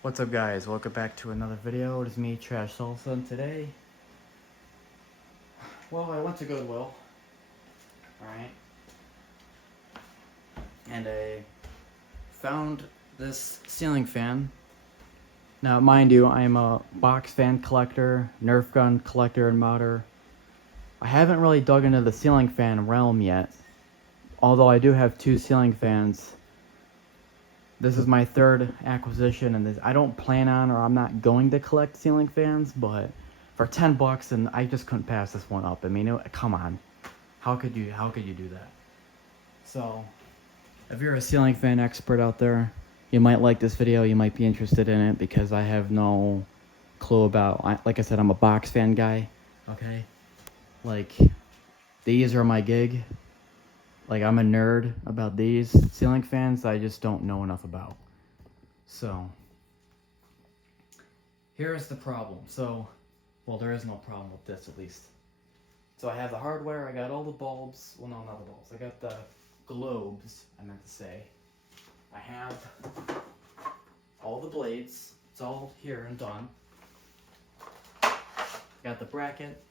What's up, guys? Welcome back to another video. It is me, Trash Salsa, and today, well, I went to Goodwill, alright, and I found this ceiling fan. Now, mind you, I'm a box fan collector, Nerf gun collector, and modder. I haven't really dug into the ceiling fan realm yet, although I do have two ceiling fans. This is my third acquisition, and I don't plan on, or I'm not going to collect ceiling fans, but for $10, and I just couldn't pass this one up. I mean, come on, how could you do that? So, if you're a ceiling fan expert out there, you might like this video. You might be interested in it because I have no clue about. Like I said, I'm a box fan guy. Okay, like these are my gig. Like, I'm a nerd about these ceiling fans I just don't know enough about. So, here's the problem. Well, there is no problem with this, at least. So I have the hardware, I got all the bulbs. Well, no, not the bulbs. I got the globes, I meant to say. I have all the blades. It's all here and done. Got the bracket.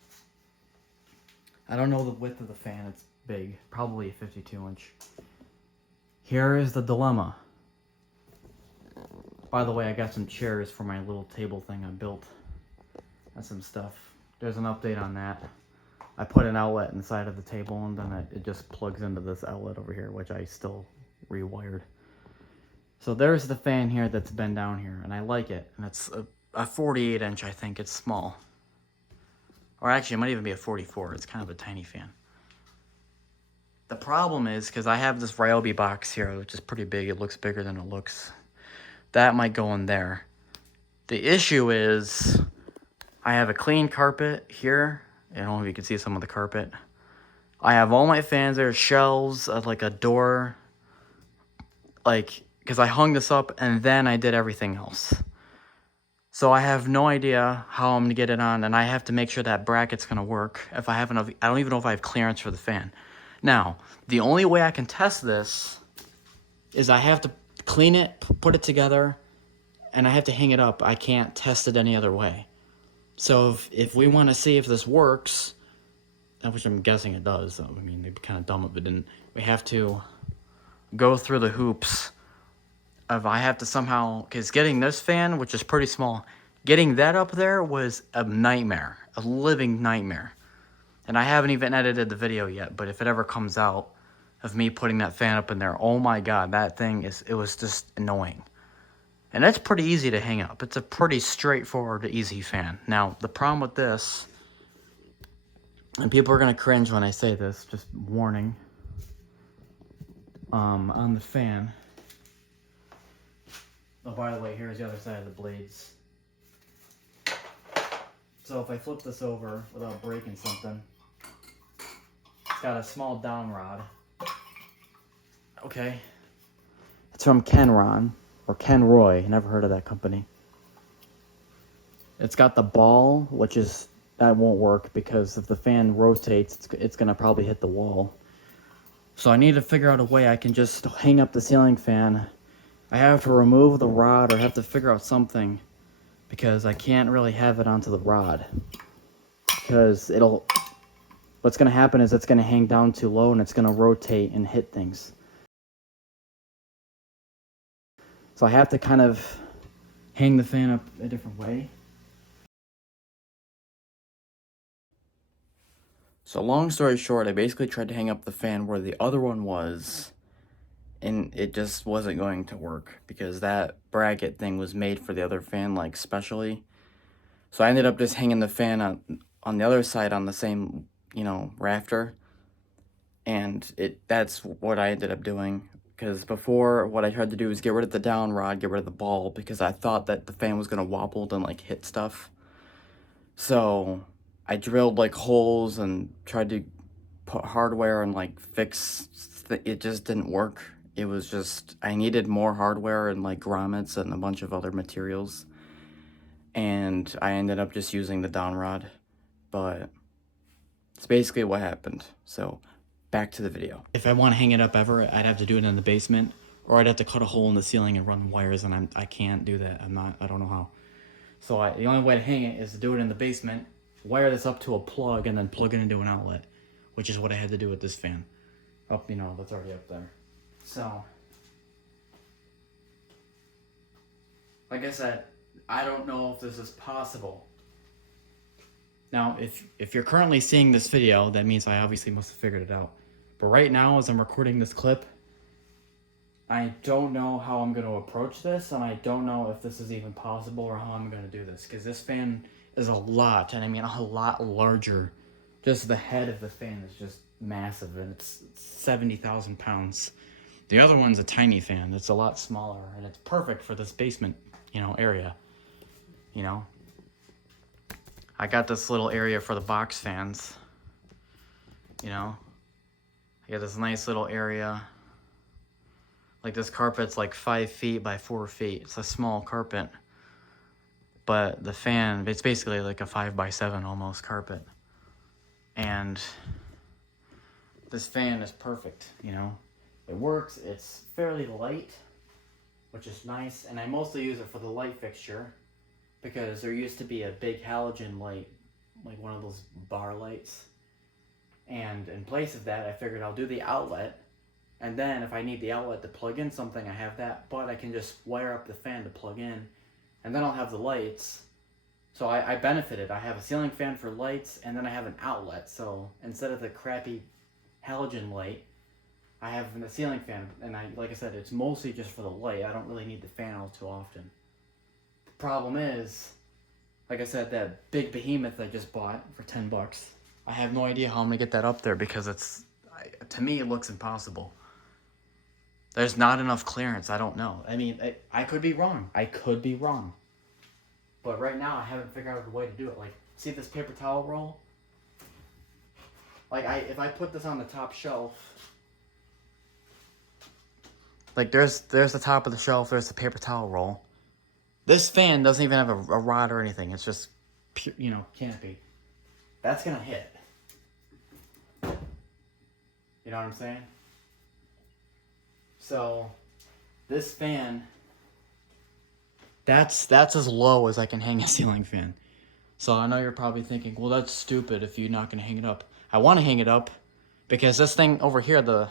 I don't know the width of the fan. It's big, probably a 52-inch. Here is the dilemma. By the way, I got some chairs for my little table thing I built. And some stuff. There's an update on that. I put an outlet inside of the table, and then it just plugs into this outlet over here, which I still rewired. So there's the fan here that's been down here, and I like it. And it's a 48-inch, I think. It's small. Or actually, it might even be a 44. It's kind of a tiny fan. The problem is, because I have this Ryobi box here, which is pretty big. It looks bigger than it looks. That might go in there. The issue is, I have a clean carpet here. I don't know if you can see some of the carpet. I have all my fans there, shelves, like a door. Like, because I hung this up and then I did everything else. So I have no idea how I'm going to get it on, and I have to make sure that bracket's going to work. If I have enough, I don't even know if I have clearance for the fan. Now, the only way I can test this is I have to clean it, put it together, and I have to hang it up. I can't test it any other way. So if we want to see if this works, which I'm guessing it does, I mean, it'd be kind of dumb if it didn't, we have to go through the hoops of I have to somehow, because getting this fan, which is pretty small, getting that up there was a nightmare, a living nightmare. And I haven't even edited the video yet, but if it ever comes out of me putting that fan up in there, oh my god, that thing it was just annoying. And that's pretty easy to hang up. It's a pretty straightforward, easy fan. Now, the problem with this, and people are going to cringe when I say this, just warning, on the fan. Oh, by the way, here's the other side of the blades. So if I flip this over without breaking something, it's got a small down rod. Okay. It's from Kenron, or Kenroy. Never heard of that company. It's got the ball, which is, that won't work because if the fan rotates, it's going to probably hit the wall. So I need to figure out a way I can just hang up the ceiling fan. I have to remove the rod or have to figure out something because I can't really have it onto the rod. Because what's going to happen is it's going to hang down too low and it's going to rotate and hit things. So I have to kind of hang the fan up a different way. So long story short, I basically tried to hang up the fan where the other one was, and it just wasn't going to work because that bracket thing was made for the other fan, like, specially. So I ended up just hanging the fan on the other side on the same, rafter. And that's what I ended up doing. Because before, what I tried to do was get rid of the down rod, get rid of the ball, because I thought that the fan was going to wobble and, like, hit stuff. So I drilled, like, holes and tried to put hardware and, like, fix it. Just didn't work. It was just, I needed more hardware and, like, grommets and a bunch of other materials. And I ended up just using the down rod. But it's basically what happened. So back to the video. If I want to hang it up ever, I'd have to do it in the basement or I'd have to cut a hole in the ceiling and run wires, and I can't do that. I don't know how. So the only way to hang it is to do it in the basement, wire this up to a plug, and then plug it into an outlet, which is what I had to do with this fan. Up, that's already up there. So, like I said, I don't know if this is possible. Now, if you're currently seeing this video, that means I obviously must have figured it out. But right now, as I'm recording this clip, I don't know how I'm going to approach this, and I don't know if this is even possible or how I'm going to do this, because this fan is a lot, and I mean a lot larger. Just the head of the fan is just massive, and it's 70,000 pounds. The other one's a tiny fan. It's a lot smaller, and it's perfect for this basement, area. I got this little area for the box fans. I got this nice little area. Like, this carpet's like 5 feet by 4 feet. It's a small carpet. But the fan, it's basically like a 5 by 7 almost carpet. And this fan is perfect, It works, it's fairly light, which is nice. And I mostly use it for the light fixture, because there used to be a big halogen light, like one of those bar lights. And in place of that, I figured I'll do the outlet. And then if I need the outlet to plug in something, I have that. But I can just wire up the fan to plug in. And then I'll have the lights. So I benefited. I have a ceiling fan for lights, and then I have an outlet. So instead of the crappy halogen light, I have a ceiling fan. And like I said, it's mostly just for the light. I don't really need the fan all too often. The problem is, like I said, that big behemoth I just bought for 10 bucks. I have no idea how I'm going to get that up there, because to me, it looks impossible. There's not enough clearance. I don't know. I mean, I could be wrong. But right now, I haven't figured out a way to do it. Like, see this paper towel roll? Like, if I put this on the top shelf, like, there's the top of the shelf, there's the paper towel roll. This fan doesn't even have a rod or anything. It's just, pure, canopy. That's gonna hit. You know what I'm saying? So, this fan, that's as low as I can hang a ceiling fan. So I know you're probably thinking, well, that's stupid if you're not gonna hang it up. I want to hang it up because this thing over here, the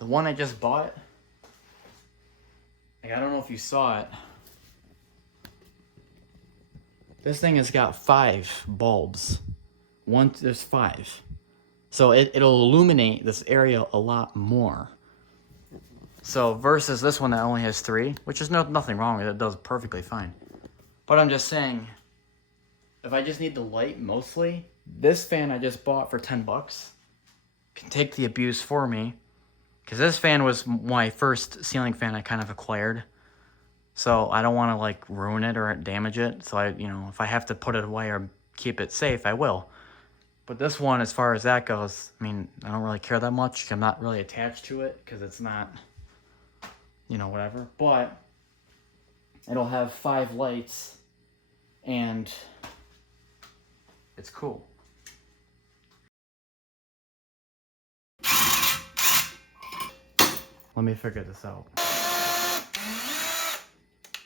one I just bought, like, I don't know if you saw it. This thing has got 5 bulbs. There's 5. So it'll illuminate this area a lot more. So versus this one that only has 3, which is nothing wrong with it. It does perfectly fine. But I'm just saying, if I just need the light mostly, this fan I just bought for 10 bucks can take the abuse for me. Because this fan was my first ceiling fan I kind of acquired. So I don't want to, like, ruin it or damage it. So if I have to put it away or keep it safe, I will. But this one, as far as that goes, I mean, I don't really care that much. I'm not really attached to it because it's not, whatever. But it'll have 5 lights, and it's cool. Let me figure this out.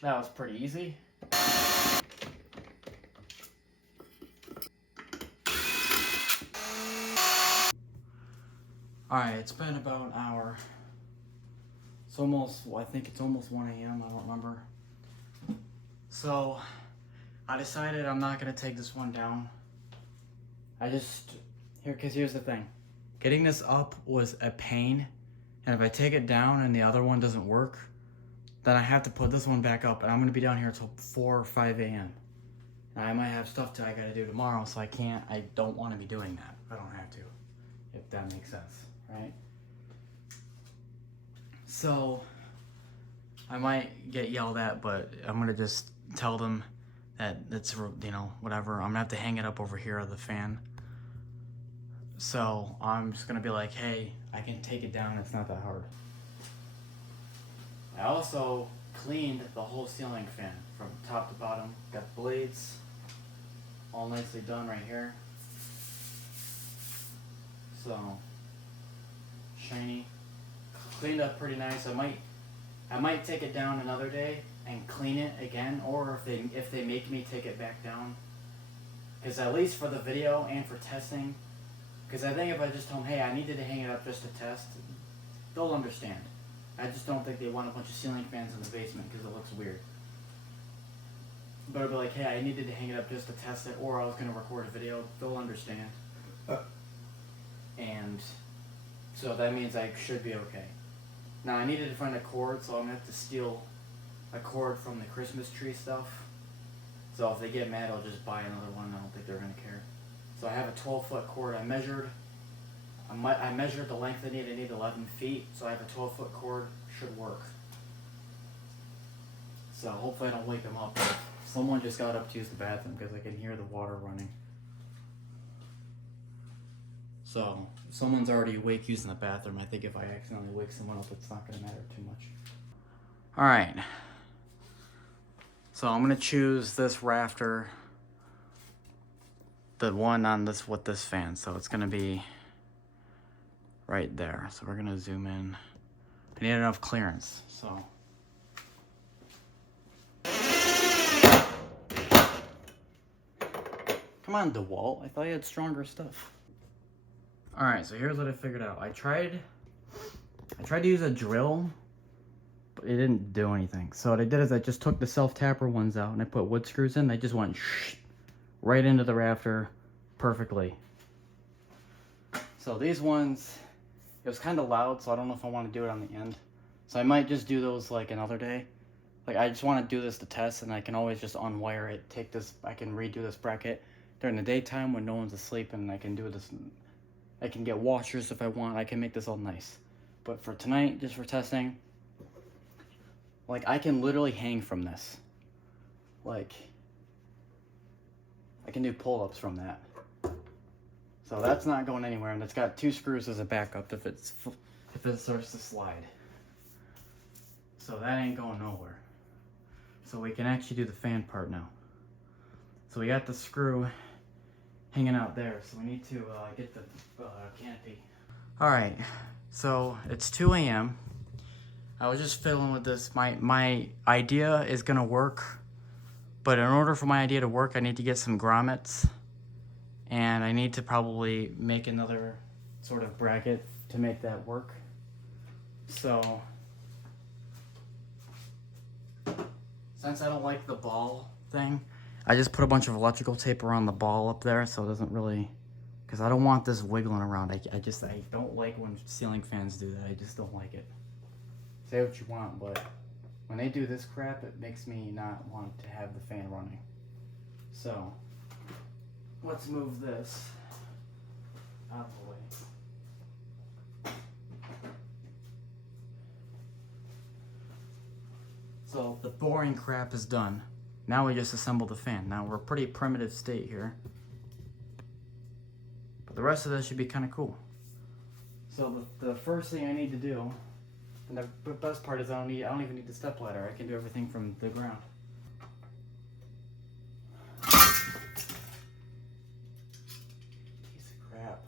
That was pretty easy. Alright, it's been about an hour. I think it's almost 1 a.m., I don't remember. So, I decided I'm not going to take this one down. Because here's the thing. Getting this up was a pain, and if I take it down and the other one doesn't work, then I have to put this one back up, and I'm going to be down here until 4 or 5 a.m. And I might have stuff I got to do tomorrow, so I don't want to be doing that. I don't have to, if that makes sense, right? So, I might get yelled at, but I'm going to just tell them that it's, whatever. I'm going to have to hang it up over here on the fan. So, I'm just going to be like, hey, I can take it down. It's not that hard. I also cleaned the whole ceiling fan from top to bottom. Got blades all nicely done right here. So, shiny. Cleaned up pretty nice. I might take it down another day and clean it again, or if they make me take it back down. Because at least for the video and for testing, because I think if I just told them, hey, I needed to hang it up just to test, they'll understand. I just don't think they want a bunch of ceiling fans in the basement because it looks weird. But it'll be like, hey, I needed to hang it up just to test it, or I was going to record a video. They'll understand. And so that means I should be okay. Now I needed to find a cord, so I'm going to have to steal a cord from the Christmas tree stuff. So if they get mad, I'll just buy another one. I don't think they're going to care. So I have a 12-foot cord. I measured the length I need. I need 11 feet. So I have a 12-foot cord. Should work. So hopefully I don't wake them up. Someone just got up to use the bathroom because I can hear the water running. So someone's already awake using the bathroom. I think if I accidentally wake someone up, it's not going to matter too much. All right. So I'm going to choose this rafter, the one on this with this fan. So it's going to be right there. So we're going to zoom in. I need enough clearance. So come on, DeWalt. I thought you had stronger stuff. All right, so here's what I figured out. I tried to use a drill, but it didn't do anything. So what I did is I just took the self-tapper ones out and I put wood screws in. They just went right into the rafter perfectly. So these ones, it was kind of loud, so I don't know if I want to do it on the end. So I might just do those like another day. Like I just want to do this to test, and I can always just unwire it, take this, I can redo this bracket during the daytime when no one's asleep, and I can do this. I can get washers if I want. I can make this all nice. But for tonight, just for testing, like I can literally hang from this. Like I can do pull-ups from that. So that's not going anywhere, and it's got 2 screws as a backup if it starts to slide. So that ain't going nowhere. So we can actually do the fan part now. So we got the screw hanging out there, so we need to get the canopy. Alright, so it's 2 a.m. I was just fiddling with this. My idea is gonna work, but in order for my idea to work, I need to get some grommets, and I need to probably make another sort of bracket to make that work. So since I don't like the ball thing, I just put a bunch of electrical tape around the ball up there, so it doesn't really, because I don't want this wiggling around. I don't like when ceiling fans do that. I just don't like it. Say what you want, but when they do this crap, it makes me not want to have the fan running. So let's move this out of the way. So the boring crap is done. Now we just assemble the fan. Now we're a pretty primitive state here, but the rest of this should be kind of cool. So the first thing I need to do, and the best part is I don't even need the step ladder. I can do everything from the ground. Piece of crap.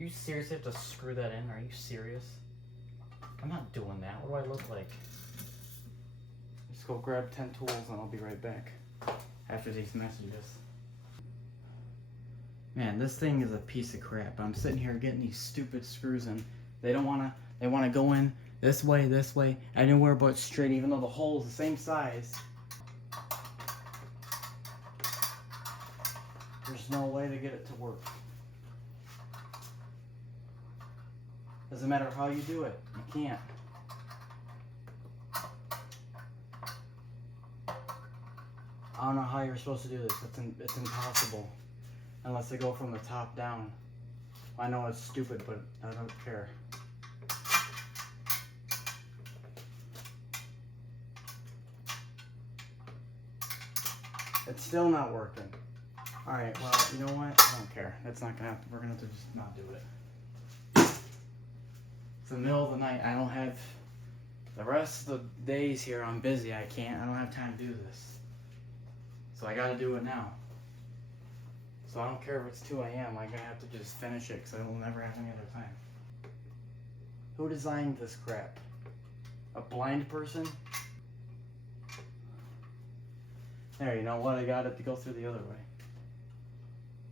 You seriously have to screw that in? Are you serious? I'm not doing that. What do I look like? Just go grab 10 tools and I'll be right back after these messages. Man, this thing is a piece of crap. I'm sitting here getting these stupid screws in. They want to go in this way, anywhere but straight, even though the hole is the same size. There's no way to get it to work. Doesn't matter how you do it, you can't. I don't know how you're supposed to do this. It's impossible unless they go from the top down. I know it's stupid, but I don't care. It's still not working. All right, well, you know what? I don't care. That's not gonna happen. We're gonna have to just not do it. It's the middle of the night. I don't have the rest of the days here. I'm busy. I don't have time to do this. So I gotta do it now. So I don't care if it's 2 a.m. I'm gonna have to just finish it because I will never have any other time. Who designed this crap? A blind person? There, you know what? I got it to go through the other way.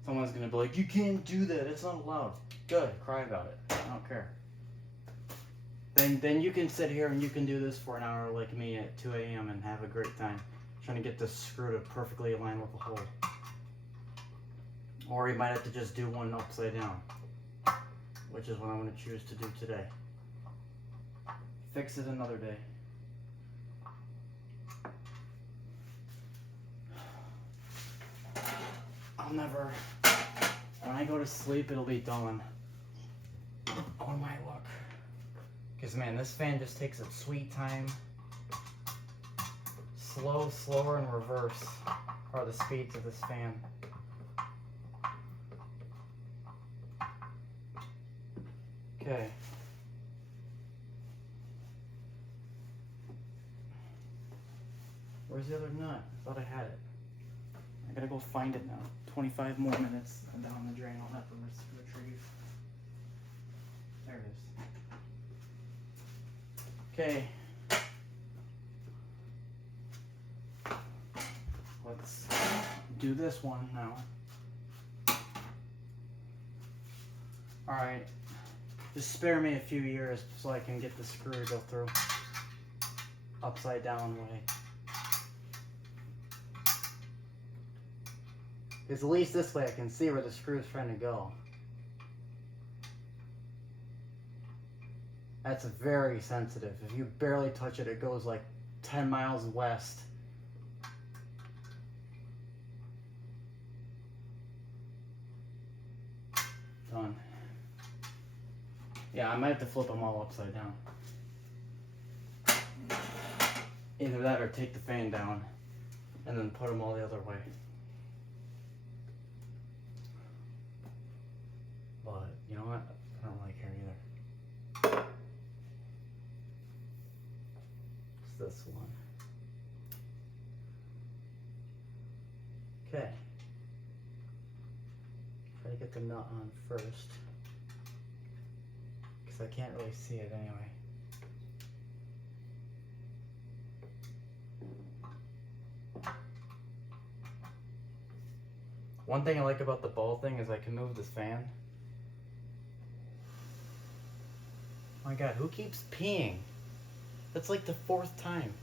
Someone's gonna be like, you can't do that, it's not allowed. Good, cry about it. I don't care. Then you can sit here and you can do this for an hour like me at 2 a.m. and have a great time trying to get this screw to perfectly align with the hole. Or you might have to just do one upside down, which is what I'm going to choose to do today. Fix it another day. I'll never, when I go to sleep, it'll be done on my luck. Because man, this fan just takes its sweet time. Slower, and reverse are the speeds of this fan. Okay. Where's the other nut? I thought I had it. I gotta go find it now. 25 more minutes down the drain. I'll have to retrieve. There it is. Okay. Let's do this one now. Alright. Just spare me a few years so I can get the screw to go through. Upside down way. Because at least this way I can see where the screw is trying to go. That's very sensitive. If you barely touch it, it goes like 10 miles west. Done. Yeah, I might have to flip them all upside down. Either that or take the fan down and then put them all the other way. But, you know what? I don't really care either. It's this one. Okay. Try to get the nut on first. Because I can't really see it anyway. One thing I like about the ball thing is I can move this fan. My God, who keeps peeing? That's like the 4th time.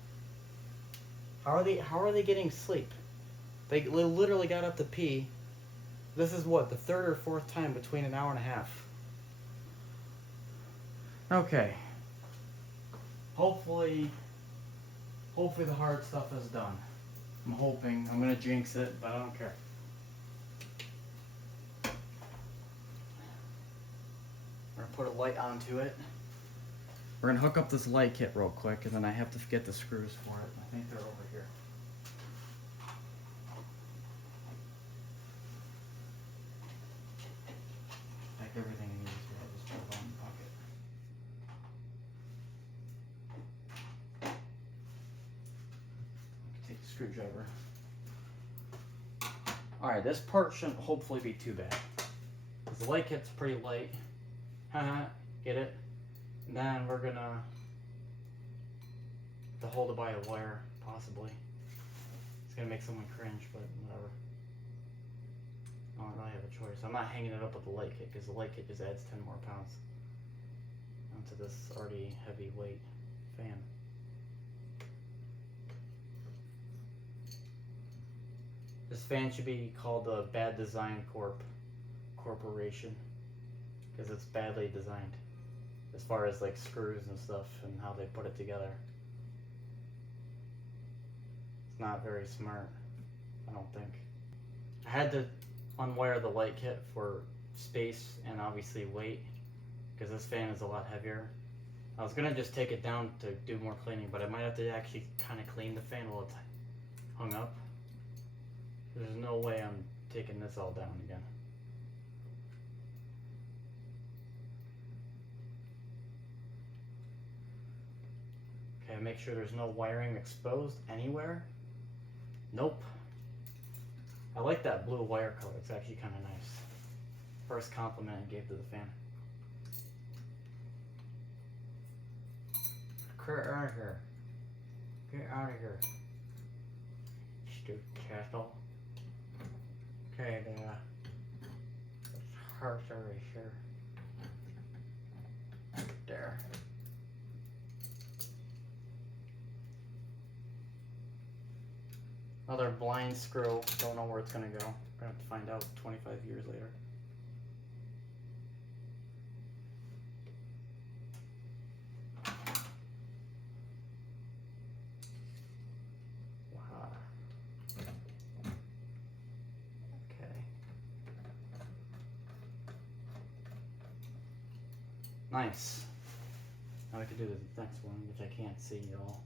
How are they getting sleep? They literally got up to pee. This is what, the 3rd or 4th time between an hour and a half. Okay. Hopefully the hard stuff is done. I'm hoping. I'm gonna jinx it, but I don't care. We're gonna put a light onto it. We're gonna hook up this light kit real quick, and then I have to get the screws for it. I think they're over here. Pack everything in these here. I'll just put it in the pocket. Take the screwdriver. Alright, this part shouldn't hopefully be too bad. Because the light kit's pretty light. Haha, get it? And then we're gonna have to hold it by a wire, possibly. It's gonna make someone cringe, but whatever. I don't really have a choice. I'm not hanging it up with the light kit because the light kit just adds 10 more pounds onto this already heavyweight fan. This fan should be called the Bad Design Corporation because it's badly designed. As far as like screws and stuff and how they put it together. It's not very smart, I don't think. I had to unwire the light kit for space and obviously weight because this fan is a lot heavier. I was gonna just take it down to do more cleaning, but I might have to actually kind of clean the fan while it's hung up. There's no way I'm taking this all down again. Okay, make sure there's no wiring exposed anywhere. Nope. I like that blue wire color. It's actually kind of nice. First compliment I gave to the fan. Get out of here. Get out of here. Stupid castle. Okay, the hearts are right here. There. Another blind screw. Don't know where it's gonna go. Gonna have to find out 25 years later. Wow. Okay. Nice. Now we can do the next one, which I can't see y'all.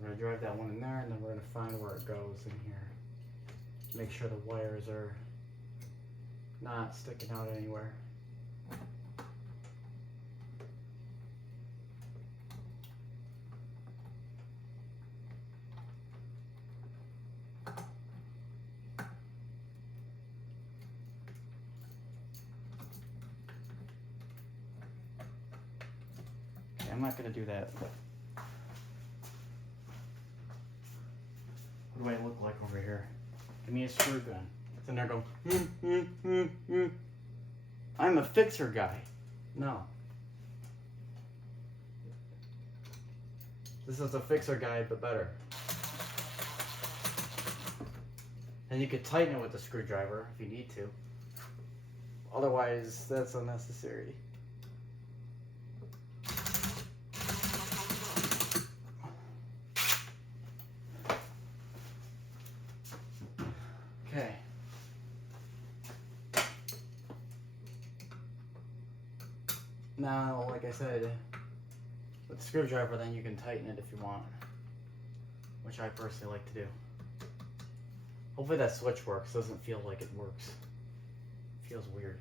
We're going to drive that one in there, and then we're going to find where it goes in here. Make sure the wires are not sticking out anywhere. Okay, I'm not going to do that. What do I look like over here? Give me a screw gun. It's in there going, I'm a fixer guy. No. This is a fixer guide, but better. And you could tighten it with a screwdriver if you need to. Otherwise, that's unnecessary. Okay. Now, like I said, with the screwdriver, then you can tighten it if you want, which I personally like to do. Hopefully that switch works. Doesn't feel like it works. It feels weird.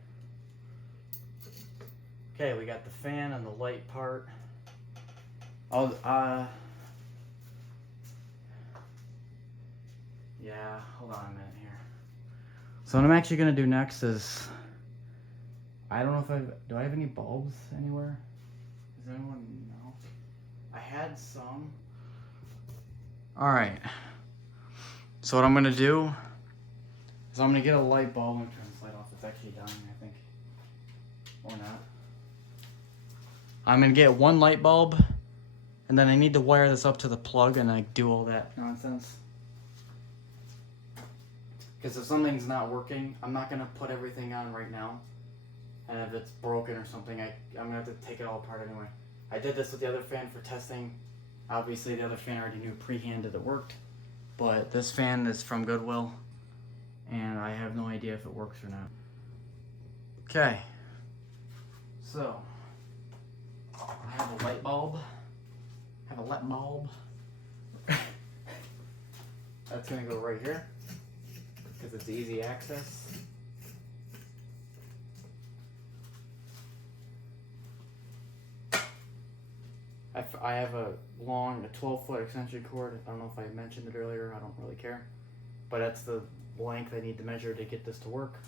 Okay, we got the fan and the light part. Oh, yeah, hold on a minute here. So what I'm actually gonna do next is, I don't know if do I have any bulbs anywhere? Does anyone know? I had some. All right. So what I'm gonna do is I'm gonna get a light bulb. I'm gonna turn this light off. It's actually dying, I think, or not. I'm gonna get one light bulb, and then I need to wire this up to the plug and like do all that nonsense. Because if something's not working, I'm not gonna put everything on right now. And if it's broken or something, I'm gonna have to take it all apart anyway. I did this with the other fan for testing. Obviously the other fan I already knew pre-hand that it worked. But this fan is from Goodwill, and I have no idea if it works or not. Okay. So, I have a light bulb. That's gonna go right here, because it's easy access. I have a 12-foot extension cord. I don't know if I mentioned it earlier. I don't really care. But that's the length I need to measure to get this to work.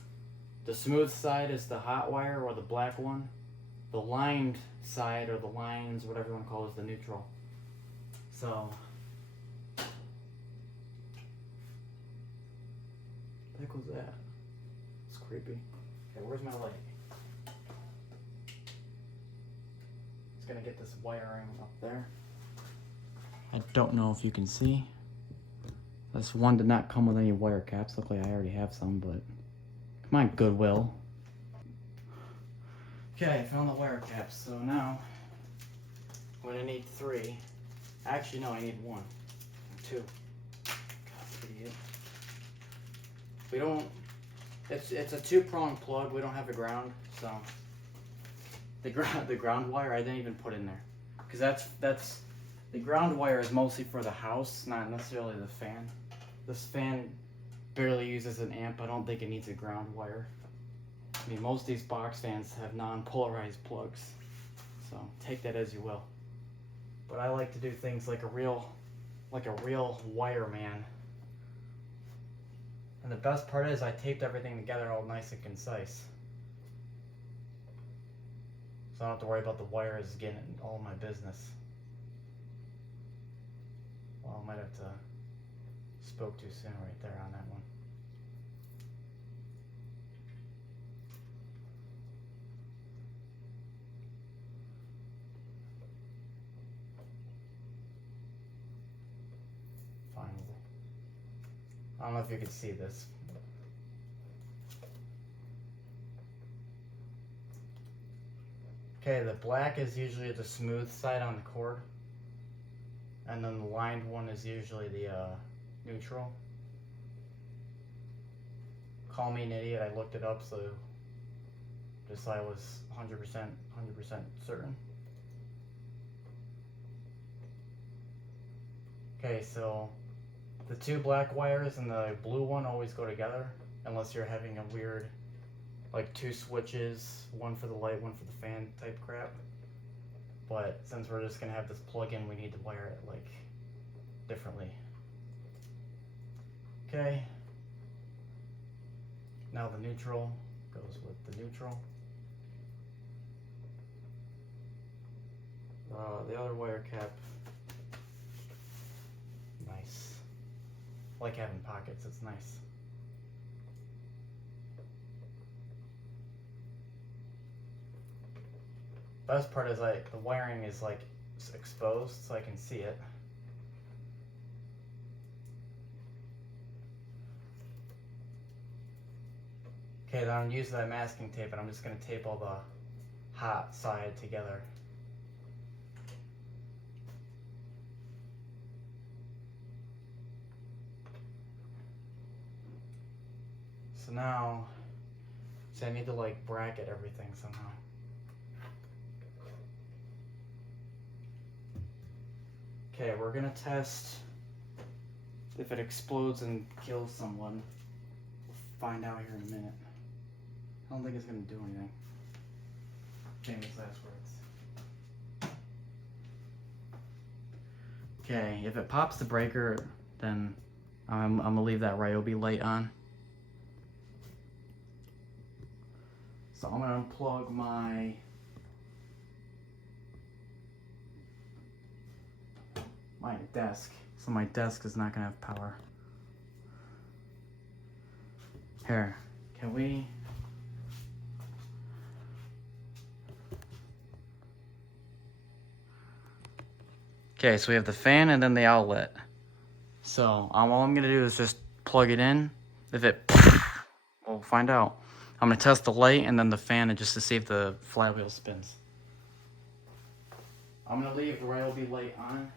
The smooth side is the hot wire, or the black one. The lined side, or the lines, whatever you want to call it, is the neutral. So, what the heck was that? It's creepy. Okay, where's my light? Gonna get this wiring up there. I don't know if you can see. This one did not come with any wire caps. Luckily I already have some, but come on, Goodwill. Okay, I found the wire caps. So now I'm gonna need 3. Actually, no, I need 1, 2. God, idiot. We don't. It's a 2-prong plug. We don't have a ground, so. The ground wire I didn't even put in there, because that's the ground wire is mostly for the house, not necessarily the fan. This fan barely uses an amp. I don't think it needs a ground wire. I mean, most of these box fans have non-polarized plugs, so take that as you will. But I like to do things like a real wire man. And the best part is I taped everything together all nice and concise. So I don't have to worry about the wires getting all my business. Well, I might have to spoke too soon right there on that one. Finally. I don't know if you can see this. Okay, the black is usually the smooth side on the cord, and then the lined one is usually the neutral. Call me an idiot, I looked it up so just so I was 100% certain. Okay, so the two black wires and the blue one always go together unless you're having a weird, like two switches, one for the light, one for the fan type crap. But since we're just gonna have this plug-in, we need to wire it like differently. Okay. Now the neutral goes with the neutral. The other wire cap, nice. I like having pockets, it's nice. Best part is like the wiring is like exposed so I can see it. Okay, then I'm using that masking tape and I'm just going to tape all the hot side together. So now, see, I need to like bracket everything somehow. Okay, we're gonna test if it explodes and kills someone. We'll find out here in a minute. I don't think it's gonna do anything. Famous last words. Okay, if it pops the breaker, then I'm gonna leave that Ryobi light on. So I'm gonna unplug my desk. So my desk is not gonna have power. Here, can we? Okay, so we have the fan and then the outlet. So all I'm gonna do is just plug it in. If it, we'll find out. I'm gonna test the light and then the fan just to see if the flywheel spins. I'm gonna leave the Ryobi light on.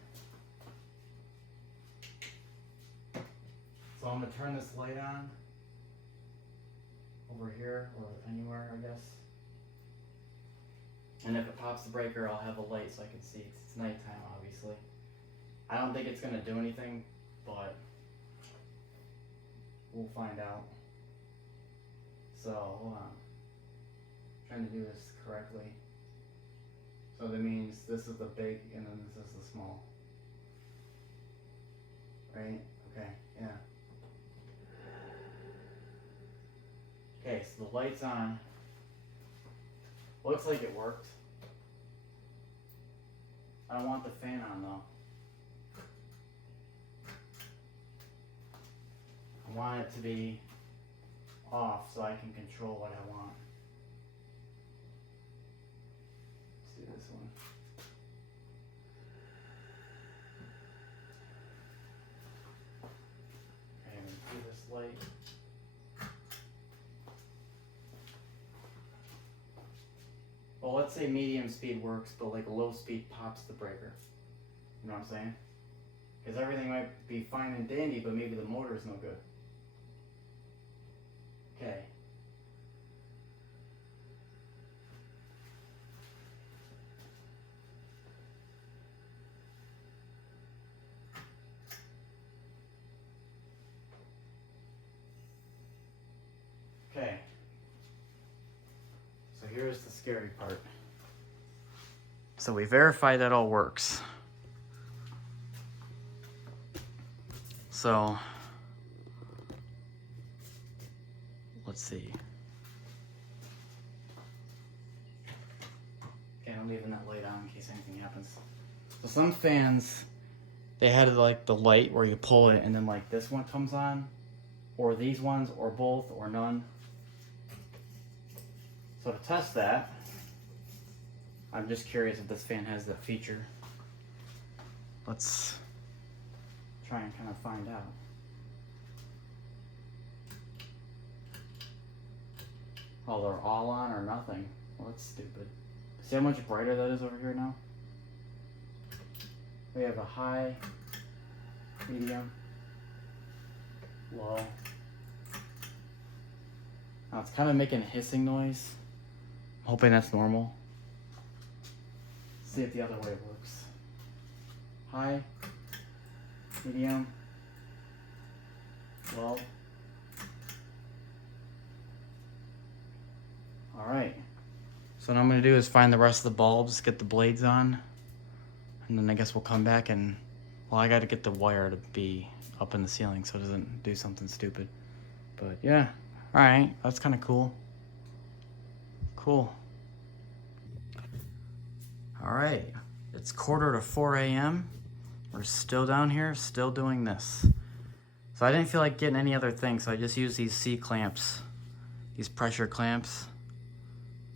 So I'm gonna turn this light on over here or anywhere, I guess. And if it pops the breaker, I'll have a light so I can see. It's nighttime, obviously. I don't think it's gonna do anything, but we'll find out. So hold on. I'm trying to do this correctly. So that means this is the big and then this is the small. Right? Okay, yeah. Okay, so the light's on. Looks like it worked. I don't want the fan on though. I want it to be off so I can control what I want. Let's do this one. Okay, I'm gonna do this light. Well, let's say medium speed works, but like a low speed pops the breaker. You know what I'm saying? Because everything might be fine and dandy, but maybe the motor is no good. Okay. Okay. So here's the scary part. So we verify that all works. So let's see. I'm leaving that light on in case anything happens. So some fans, they had like the light where you pull it and then like this one comes on, or these ones, or both, or none. So to test that, I'm just curious if this fan has that feature. Let's try and kind of find out. Oh, they're all on or nothing. Well, that's stupid. See how much brighter that is over here now? We have a high, medium, low. Now it's kind of making a hissing noise. I'm hoping that's normal. Let's see if the other way works. High, medium, low. Alright. So what I'm going to do is find the rest of the bulbs, get the blades on, and then I guess we'll come back and, well, I got to get the wire to be up in the ceiling so it doesn't do something stupid. But yeah, alright, that's kind of cool. Cool. Alright, it's 3:45 a.m. We're still down here, still doing this. So I didn't feel like getting any other thing, so I just used these C-clamps, these pressure clamps,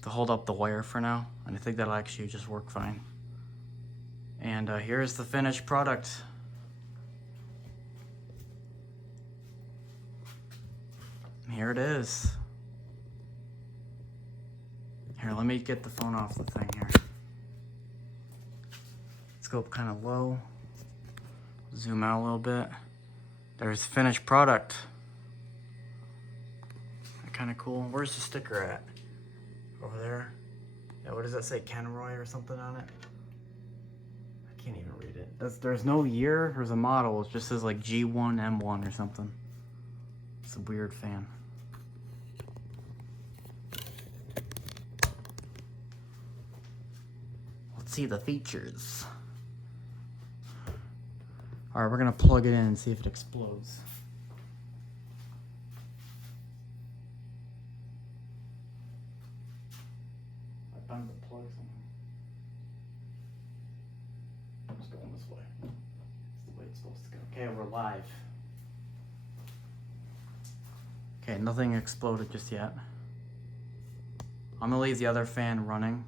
to hold up the wire for now, and I think that'll actually just work fine. And here's the finished product. Here it is. Here, let me get the phone off the thing here. Let's go up kind of low. Zoom out a little bit. There's finished product. Kind of cool. Where's the sticker at? Over there. Yeah, what does that say? Kenroy or something on it? I can't even read it. There's no year. There's a model. It just says like G1M1 or something. It's a weird fan. Let's see the features. Alright, we're gonna plug it in and see if it explodes. I found the plug somewhere. I'm just going this way. That's the way it's supposed to go. Okay, we're live. Okay, nothing exploded just yet. I'm gonna leave the other fan running.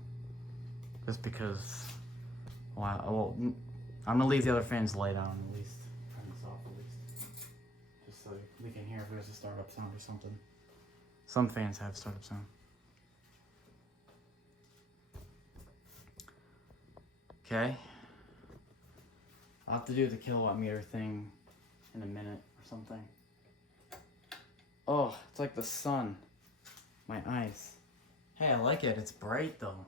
Just because, well, I'm gonna leave the other fan's light on at least. Turn this off at least. Just so we can hear if there's a startup sound or something. Some fans have startup sound. Okay. I'll have to do the kilowatt meter thing in a minute or something. Oh, it's like the sun. My eyes. Hey, I like it. It's bright though.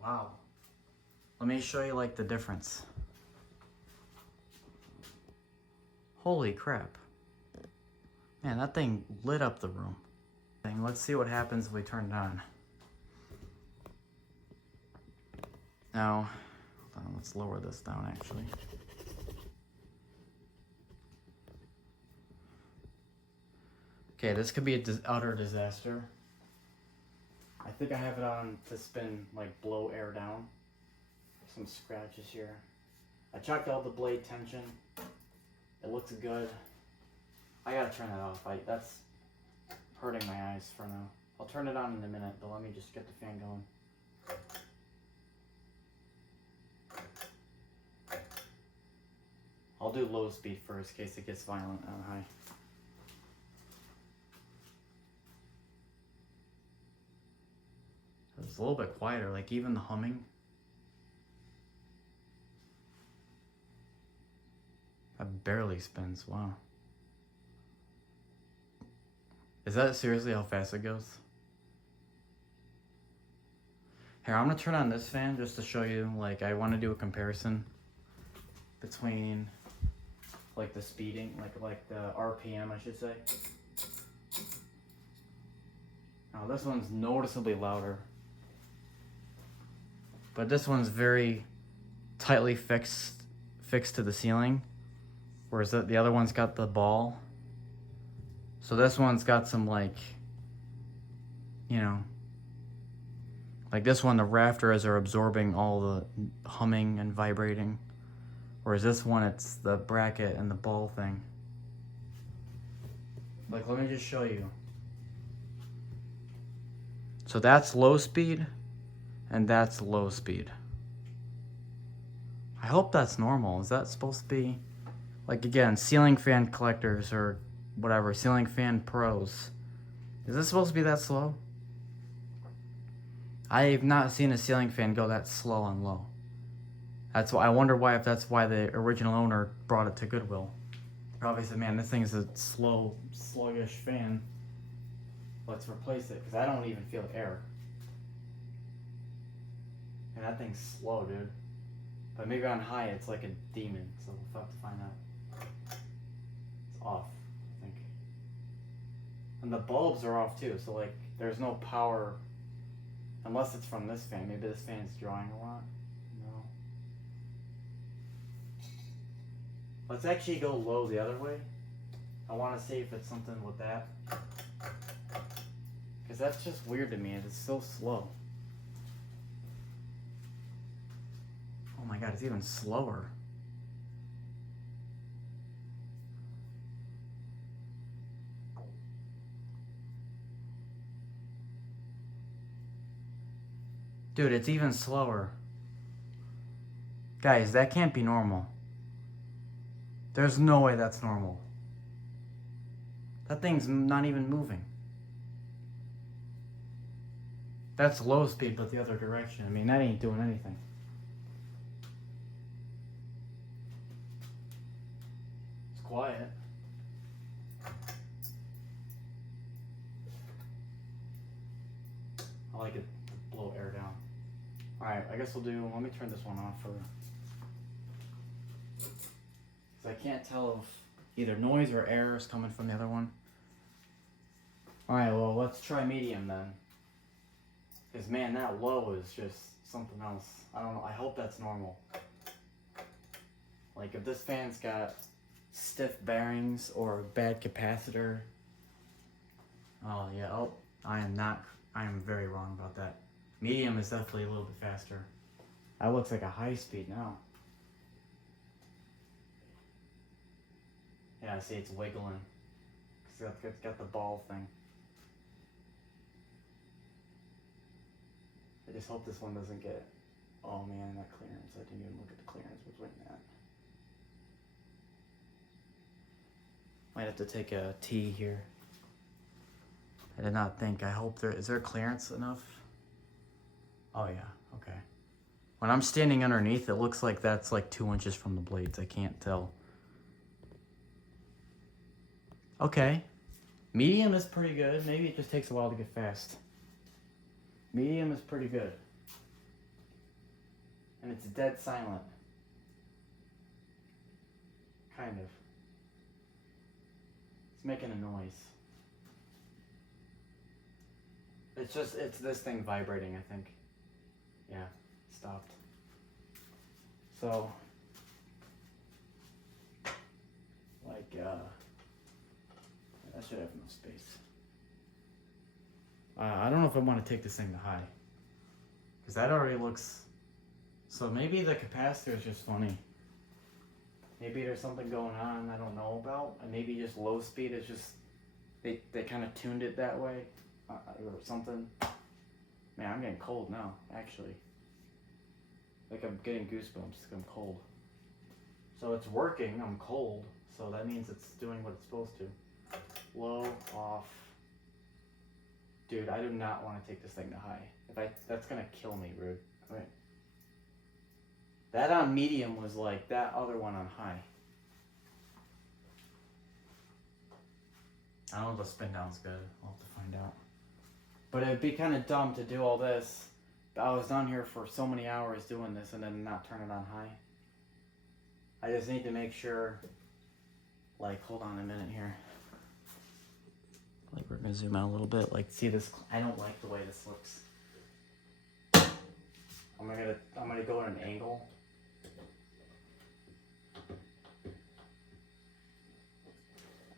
Wow. Let me show you like the difference. Holy crap. Man, that thing lit up the room. Let's see what happens if we turn it on. Now, hold on, let's lower this down actually. Okay, this could be an utter disaster. I think I have it on to spin, like blow air down. Some scratches here. I checked out the blade tension. It looks good. I gotta turn that off. That's hurting my eyes for now. I'll turn it on in a minute, but let me just get the fan going. I'll do low speed first in case it gets violent on high. It's a little bit quieter, like even the humming. That barely spins, wow. Is that seriously how fast it goes? Here, I'm gonna turn on this fan just to show you, like I wanna do a comparison between like the speeding, like the RPM I should say. Now this one's noticeably louder. But this one's very tightly fixed to the ceiling, whereas the other one's got the ball. So this one's got some like, you know, Like this one, the rafters are absorbing all the humming and vibrating. Whereas this one, it's the bracket and the ball thing. Like, let me just show you. So that's low speed, and that's low speed. I hope that's normal. Is that supposed to be, like, again, ceiling fan collectors or whatever, ceiling fan pros. Is this supposed to be that slow? I've not seen a ceiling fan go that slow and low. That's why I wonder why, if that's why the original owner brought it to Goodwill. Probably said, man, this thing is a sluggish fan. Let's replace it, because I don't even feel air. And that thing's slow, dude. But maybe on high it's like a demon, so we'll have to find out. It's off, I think. And the bulbs are off too, so like there's no power, unless it's from this fan. Maybe this fan's drawing a lot. No. Let's actually go low the other way. I want to see if it's something with that. Because that's just weird to me. It's so slow. Oh my god, it's even slower. Dude, it's even slower. Guys, that can't be normal. There's no way that's normal. That thing's not even moving. That's low speed, but the other direction. I mean, that ain't doing anything. It's quiet. I like it to blow air down. Alright, I guess we'll do, let me turn this one off for, because I can't tell if either noise or air is coming from the other one. Alright, well, let's try medium then. Because, man, that low is just something else. I don't know, I hope that's normal. Like, if this fan's got stiff bearings or bad capacitor. Oh, yeah, oh, I am very wrong about that. Medium is definitely a little bit faster. That looks like a high speed now. Yeah, see, it's wiggling. It's got the ball thing. I just hope this one doesn't get... Oh man, that clearance. I didn't even look at the clearance between that. Might have to take a T here. I did not think. I hope there... Is there clearance enough? Oh yeah, okay. When I'm standing underneath, it looks like that's like 2 inches from the blades. I can't tell. Okay. Medium is pretty good. Maybe it just takes a while to get fast. Medium is pretty good. And it's dead silent. Kind of. It's making a noise. It's this thing vibrating, I think. Yeah, stopped. So, like, I should have enough space. I don't know if I want to take this thing to high. Because that already looks... So maybe the capacitor is just funny. Maybe there's something going on I don't know about. And maybe just low speed is just... They kind of tuned it that way. Or something. Man, I'm getting cold now, actually. Like I'm getting goosebumps. I'm cold. So it's working. I'm cold. So that means it's doing what it's supposed to. Low, off. Dude, I do not want to take this thing to high. That's gonna kill me, Rude. Right. That on medium was like that other one on high. I don't know if the spin down's good. I'll have to find out. But it'd be kind of dumb to do all this. I was down here for so many hours doing this and then not turn it on high. I just need to make sure, like, hold on a minute here. Like, we're gonna zoom out a little bit. Like, see this? I don't like the way this looks. I'm gonna go at an angle.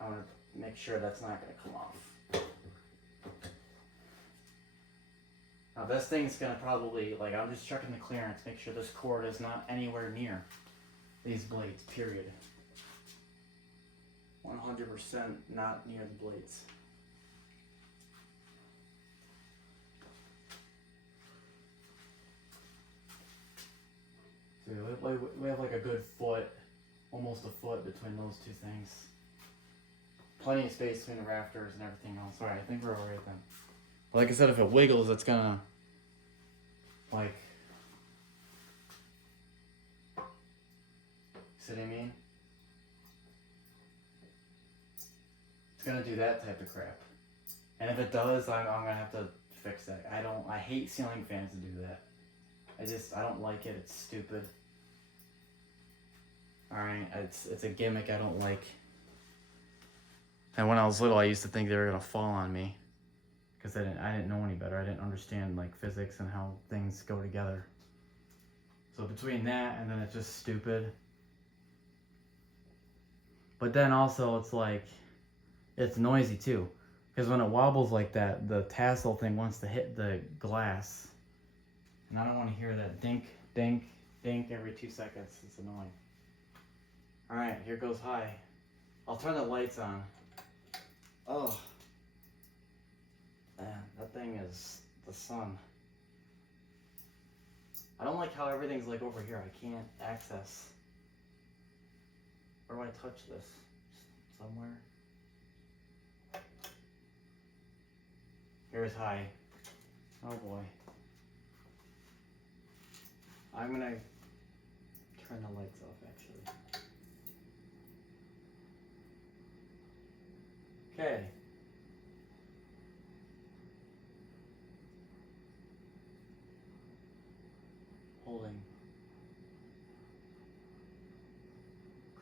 I want to make sure that's not gonna come off. Now this thing's gonna probably, like, I'm just checking the clearance, make sure this cord is not anywhere near these blades, period. 100% not near the blades. So we have like a good foot, almost a foot between those two things. Plenty of space between the rafters and everything else. Alright, I think we're alright then. But like I said, if it wiggles, it's gonna, like, see what I mean? It's gonna do that type of crap. And if it does, I'm gonna have to fix that. I hate ceiling fans to do that. I don't like it, it's stupid. Alright, it's a gimmick I don't like. And when I was little, I used to think they were gonna fall on me. Because I didn't know any better. I didn't understand, like, physics and how things go together. So between that and then it's just stupid. But then also it's like, it's noisy too. Because when it wobbles like that, the tassel thing wants to hit the glass. And I don't want to hear that dink, dink, dink every 2 seconds. It's annoying. Alright, here goes high. I'll turn the lights on. Oh. Man, that thing is the sun. I don't like how everything's like over here. I can't access. Where do I touch this? Somewhere? Here's high. Oh boy. I'm gonna turn the lights off actually. Okay. Holding.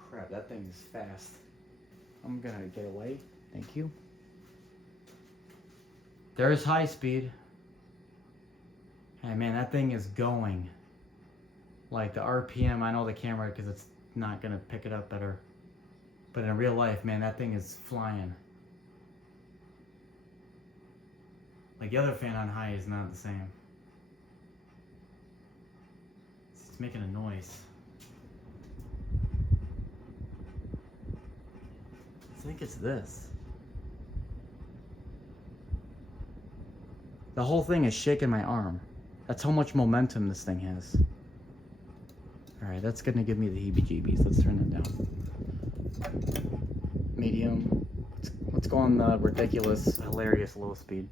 Crap, that thing is fast. I'm gonna get away. Thank you. There's high speed. Hey man, that thing is going. Like the RPM, I know the camera because it's not gonna pick it up better. But in real life, man, that thing is flying. Like the other fan on high is not the same. It's making a noise. I think it's this. The whole thing is shaking my arm. That's how much momentum this thing has. Alright, that's gonna give me the heebie-jeebies. Let's turn it down. Medium. Let's go on the ridiculous, hilarious low speed.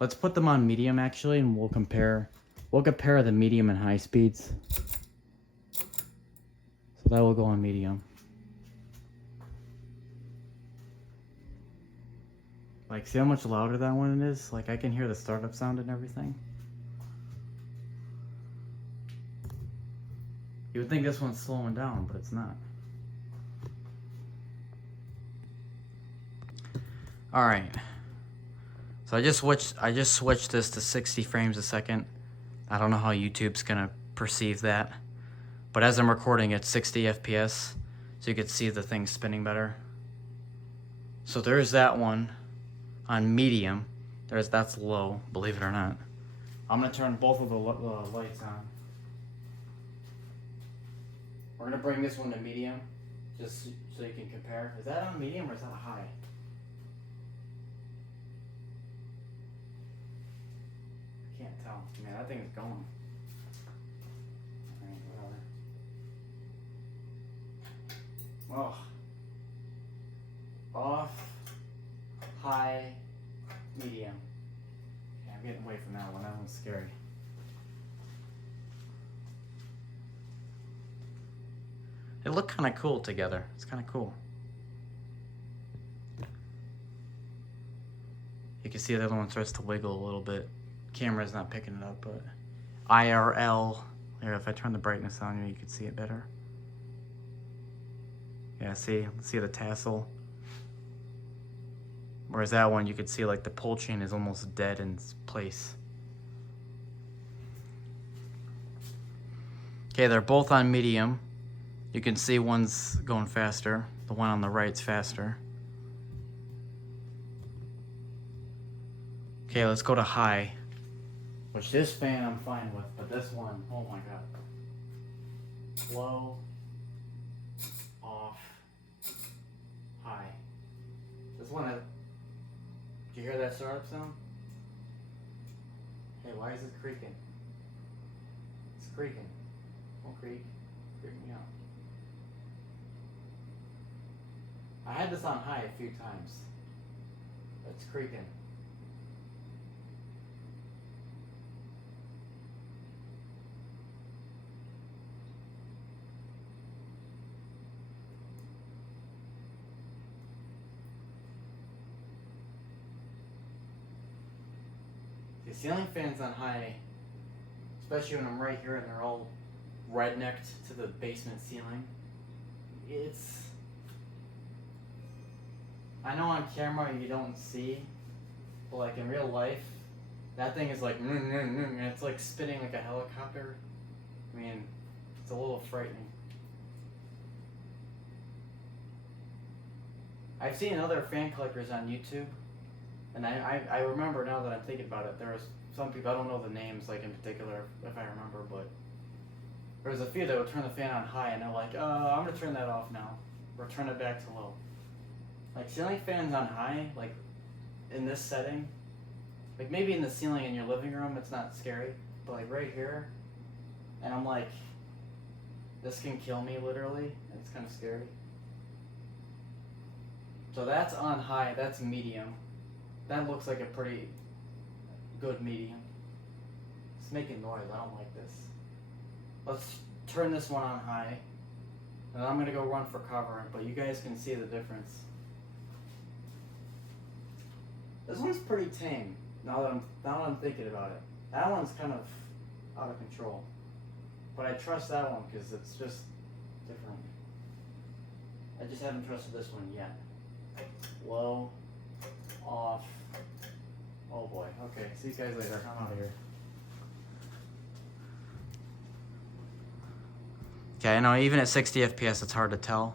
Let's put them on medium actually, and we'll compare the medium and high speeds. So that will go on medium. Like, see how much louder that one is? Like, I can hear the startup sound and everything. You would think this one's slowing down, but it's not. Alright. So I just switched this to 60 frames a second. I don't know how YouTube's gonna perceive that. But as I'm recording, it's 60 FPS. So you can see the thing spinning better. So there's that one on medium. That's low, believe it or not. I'm gonna turn both of the lights on. We're gonna bring this one to medium, just so you can compare. Is that on medium or is that high? I can't tell. Man, that thing is going. Alright, whatever. Oh. Off, high, medium. Okay, I'm getting away from that one. That one's scary. They look kind of cool together. It's kind of cool. You can see the other one starts to wiggle a little bit. Camera's not picking it up, but IRL. There, if I turn the brightness on, you can see it better. Yeah, see the tassel. Whereas that one, you could see like the pull chain is almost dead in place. Okay, they're both on medium. You can see one's going faster. The one on the right's faster. Okay, let's go to high. Which this fan I'm fine with, but this one, oh my god. Low, off, high. This one, did you hear that startup sound? Hey, why is it creaking? It's creaking. Don't creak. Freak me out. I had this on high a few times. It's creaking. The ceiling fans on high, especially when I'm right here and they're all rednecked to the basement ceiling, I know on camera you don't see, but like in real life, that thing is like, and it's like spinning like a helicopter. I mean, it's a little frightening. I've seen other fan collectors on YouTube, and I remember now that I'm thinking about it, there was some people, I don't know the names like in particular if I remember, but there was a few that would turn the fan on high and they're like, I'm gonna turn that off now, or turn it back to low. Like ceiling fans on high, like in this setting, like maybe in the ceiling in your living room it's not scary, but like right here, and I'm like, this can kill me literally, it's kind of scary. So that's on high, that's medium. That looks like a pretty good medium. It's making noise, I don't like this. Let's turn this one on high, and I'm gonna go run for cover, but you guys can see the difference. This one's pretty tame, now that I'm thinking about it. That one's kind of out of control. But I trust that one because it's just different. I just haven't trusted this one yet. Low, off. Oh boy. Okay, see you guys later. I'm out of here. Okay, I know even at 60 FPS it's hard to tell.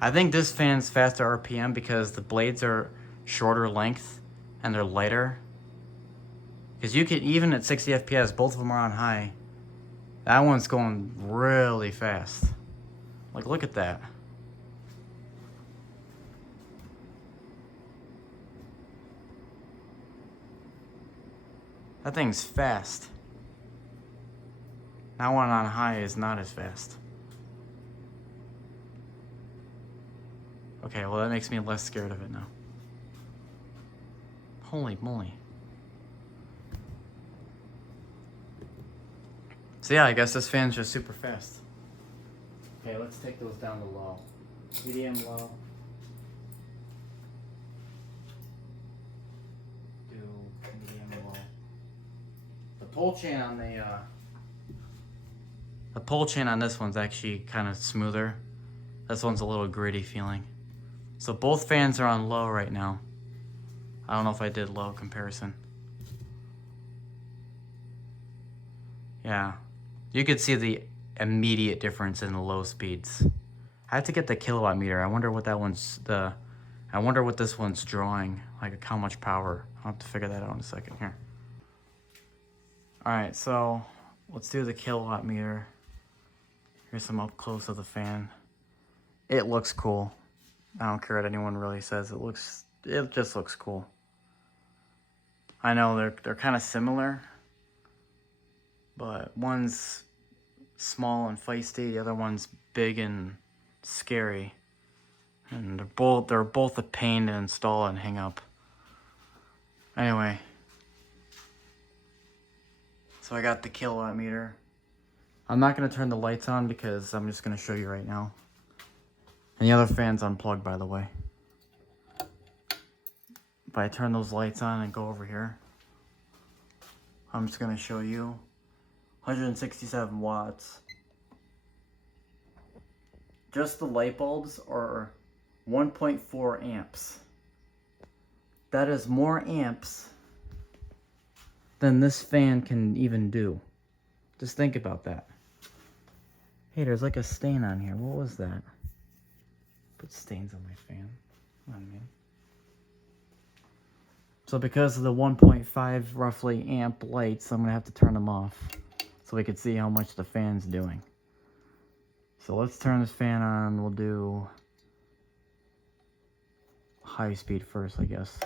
I think this fan's faster RPM because the blades are shorter length and they're lighter. Because you can, even at 60 FPS, both of them are on high. That one's going really fast. Like, look at that. That thing's fast. That one on high is not as fast. Okay, well that makes me less scared of it now. Holy moly. So yeah, I guess this fan's just super fast. Okay, let's take those down to low. Medium, low. Do medium, low. The pull chain on the pull chain on this one's actually kind of smoother. This one's a little gritty feeling. So both fans are on low right now. I don't know if I did low comparison. Yeah, you could see the immediate difference in the low speeds. I have to get the kilowatt meter. I wonder what I wonder what this one's drawing, like how much power. I'll have to figure that out in a second here. All right, so let's do the kilowatt meter. Here's some up close of the fan. It looks cool. I don't care what anyone really says. It just looks cool. I know they're kind of similar, but one's small and feisty, the other one's big and scary. And they're both a pain to install and hang up. Anyway, so I got the kilowatt meter. I'm not gonna turn the lights on because I'm just gonna show you right now. And the other fan's unplugged, by the way. If I turn those lights on and go over here, I'm just gonna show you 167 watts. Just the light bulbs are 1.4 amps. That is more amps than this fan can even do. Just think about that. Hey, there's like a stain on here. What was that? Put stains on my fan. Come on, man. So because of the 1.5 roughly amp lights, I'm gonna have to turn them off so we can see how much the fan's doing. So let's turn this fan on. We'll do high speed first, I guess.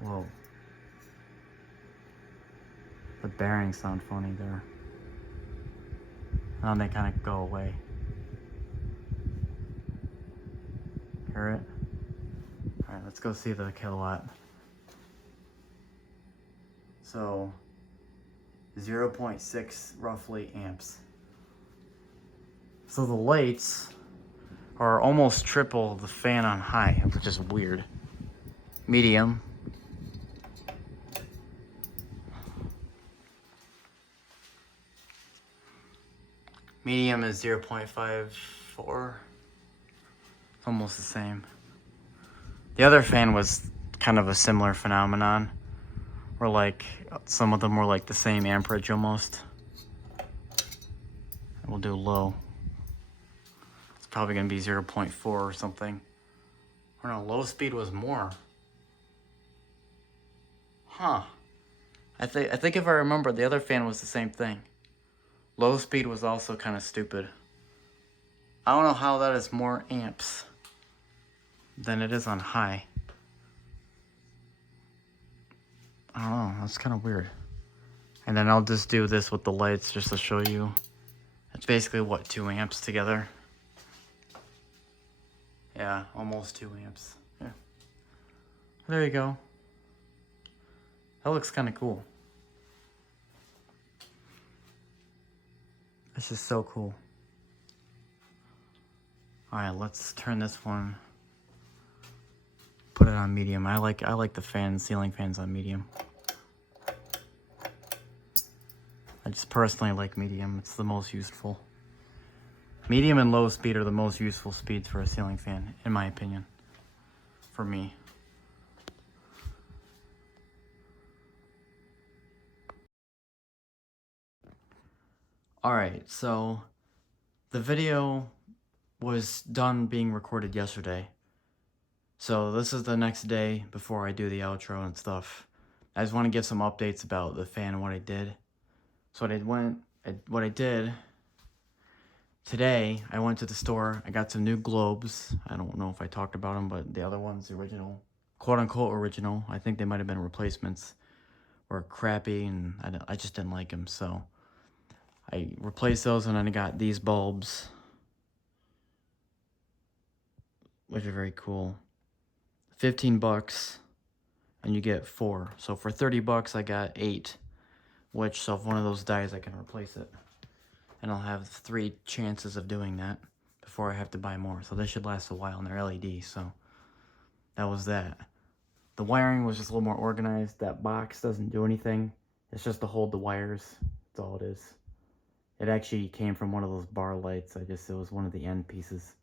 Whoa. The bearings sound funny there. And then they kind of go away. Hear it? Alright, let's go see the kilowatt. So, 0.6 roughly amps. So the lights are almost triple the fan on high, which is weird. Medium. Medium is 0.54. It's almost the same. The other fan was kind of a similar phenomenon, where like some of them were like the same amperage almost. And we'll do low. It's probably gonna be 0.4 or something. Or no, low speed was more. Huh. I think if I remember, the other fan was the same thing. Low speed was also kind of stupid. I don't know how that is more amps than it is on high. I don't know, that's kind of weird. And then I'll just do this with the lights just to show you. It's basically what, 2 amps together? Yeah, almost 2 amps. Yeah. There you go. That looks kind of cool. This is so cool. Alright, let's turn this one. Put it on medium. I like the fans, ceiling fans on medium. I just personally like medium. It's the most useful. Medium and low speed are the most useful speeds for a ceiling fan, in my opinion. For me. Alright, so the video was done being recorded yesterday. So this is the next day before I do the outro and stuff. I just want to give some updates about the fan and what I did. So what I did today, I went to the store. I got some new globes. I don't know if I talked about them, but the other ones, the original, quote unquote original. I think they might have been replacements. Were crappy, and I just didn't like them. So I replaced those, and then I got these bulbs, which are very cool. 15 bucks, and you get 4. So for 30 bucks, I got 8. Which, so if one of those dies, I can replace it. And I'll have 3 chances of doing that before I have to buy more. So this should last a while, and they're LED, so that was that. The wiring was just a little more organized. That box doesn't do anything. It's just to hold the wires. That's all it is. It actually came from one of those bar lights. It was one of the end pieces.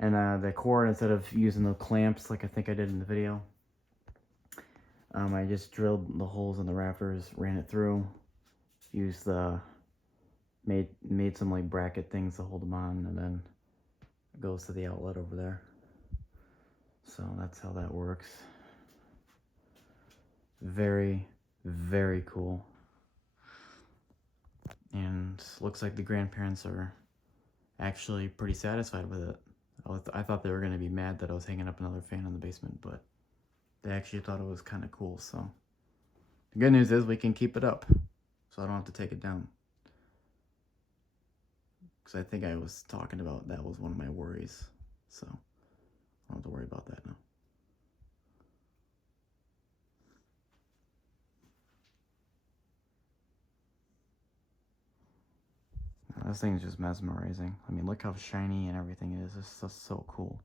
And the cord, instead of using the clamps like I think I did in the video, I just drilled the holes in the rafters, ran it through, used made some like bracket things to hold them on, and then it goes to the outlet over there. So that's how that works. Very, very cool. And looks like the grandparents are actually pretty satisfied with it. I thought they were going to be mad that I was hanging up another fan in the basement, but they actually thought it was kind of cool. So the good news is we can keep it up, so I don't have to take it down. Because I think I was talking about that was one of my worries. So I don't have to worry about that now. This thing is just mesmerizing. I mean, look how shiny and everything it is. It's just so cool.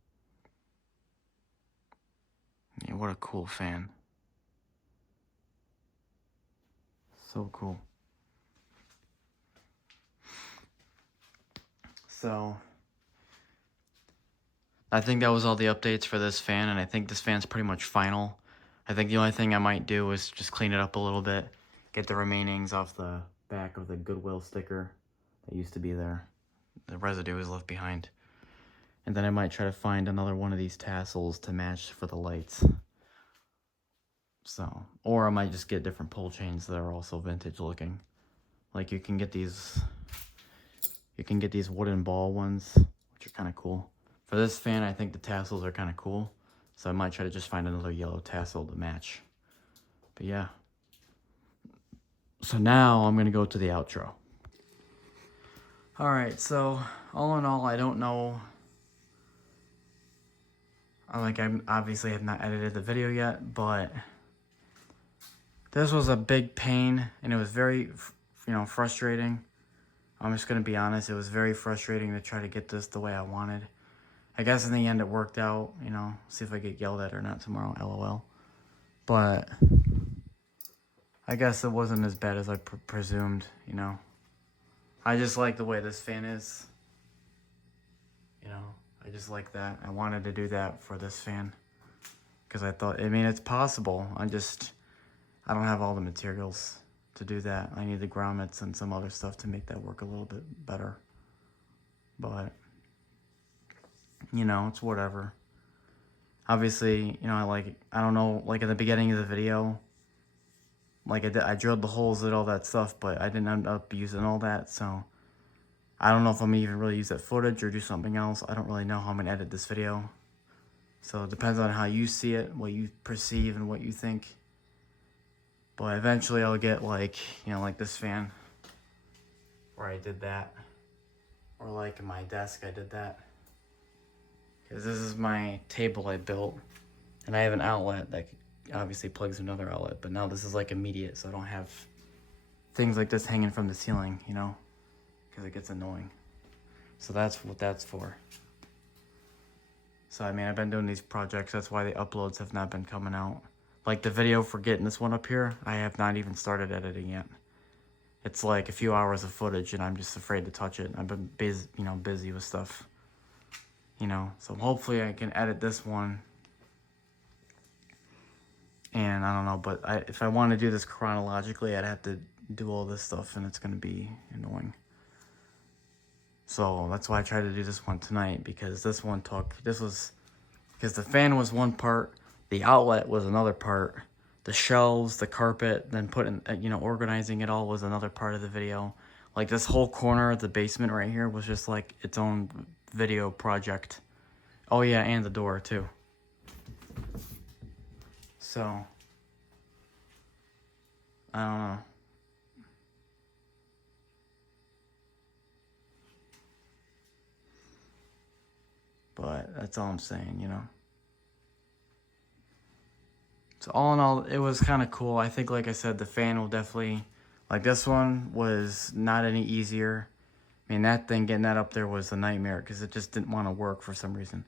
Yeah, what a cool fan. So cool. So I think that was all the updates for this fan, and I think this fan's pretty much final. I think the only thing I might do is just clean it up a little bit, get the remainings off the back of the Goodwill sticker that used to be there. The residue was left behind. And then I might try to find another one of these tassels to match for the lights. So, or I might just get different pull chains that are also vintage looking. Like you can get these wooden ball ones, which are kind of cool. For this fan, I think the tassels are kind of cool. So I might try to just find another yellow tassel to match. But yeah. So now I'm going to go to the outro. Alright, so all in all, I don't know. Like, I obviously have not edited the video yet, but this was a big pain, and it was very, frustrating. I'm just going to be honest, it was very frustrating to try to get this the way I wanted. I guess in the end it worked out, see if I get yelled at or not tomorrow, LOL. But I guess it wasn't as bad as I presumed, I just like the way this fan is. I just like that. I wanted to do that for this fan. Because I thought, it's possible. I don't have all the materials to do that. I need the grommets and some other stuff to make that work a little bit better. But, it's whatever. Obviously, I don't know, like at the beginning of the video, like I drilled the holes and all that stuff, but I didn't end up using all that, so I don't know if I'm gonna even really use that footage or do something else. I don't really know how I'm gonna edit this video. So it depends on how you see it, what you perceive and what you think. But eventually I'll get like this fan where I did that. Or like in my desk I did that. Because this is my table I built. And I have an outlet that obviously plugs another outlet. But now this is like immediate, so I don't have things like this hanging from the ceiling, because it gets annoying. So that's what that's for. So I've been doing these projects, that's why the uploads have not been coming out. Like the video for getting this one up here, I have not even started editing yet. It's like a few hours of footage and I'm just afraid to touch it. I've been busy with stuff. So hopefully I can edit this one. And I don't know, but if I want to do this chronologically, I'd have to do all this stuff and it's going to be annoying. So that's why I tried to do this one tonight, because because the fan was one part, the outlet was another part, the shelves, the carpet, then organizing it all was another part of the video. Like this whole corner of the basement right here was just like its own video project. Oh yeah, and the door too. So, I don't know. But that's all I'm saying, So all in all, it was kind of cool. I think, like I said, the fan will definitely, like this one was not any easier. That thing, getting that up there was a nightmare because it just didn't want to work for some reason.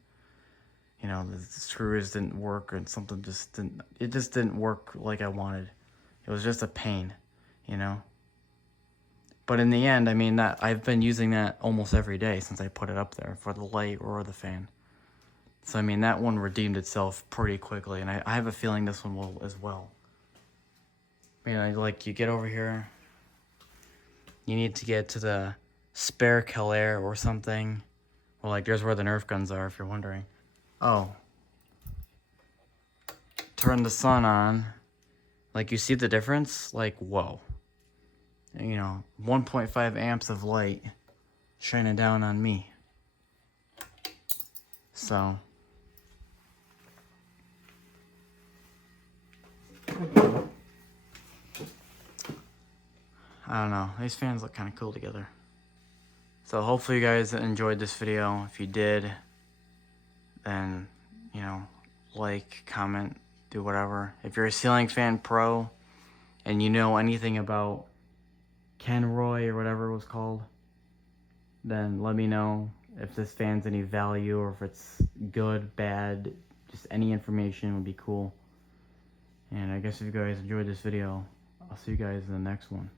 The screws didn't work and something it just didn't work like I wanted. It was just a pain, But in the end, that I've been using that almost every day since I put it up there for the light or the fan. So, that one redeemed itself pretty quickly, and I have a feeling this one will as well. Like, you get over here, you need to get to the spare Kellair or something. Well, like, there's where the Nerf guns are, if you're wondering. Oh. Turn the sun on. Like, you see the difference? Like, whoa. 1.5 amps of light shining down on me. So, I don't know. These fans look kind of cool together. So hopefully you guys enjoyed this video. If you did, then, like, comment, do whatever. If you're a ceiling fan pro and you know anything about Kenroy or whatever it was called, then let me know if this fan's any value or if it's good, bad, just any information would be cool. And I guess if you guys enjoyed this video, I'll see you guys in the next one.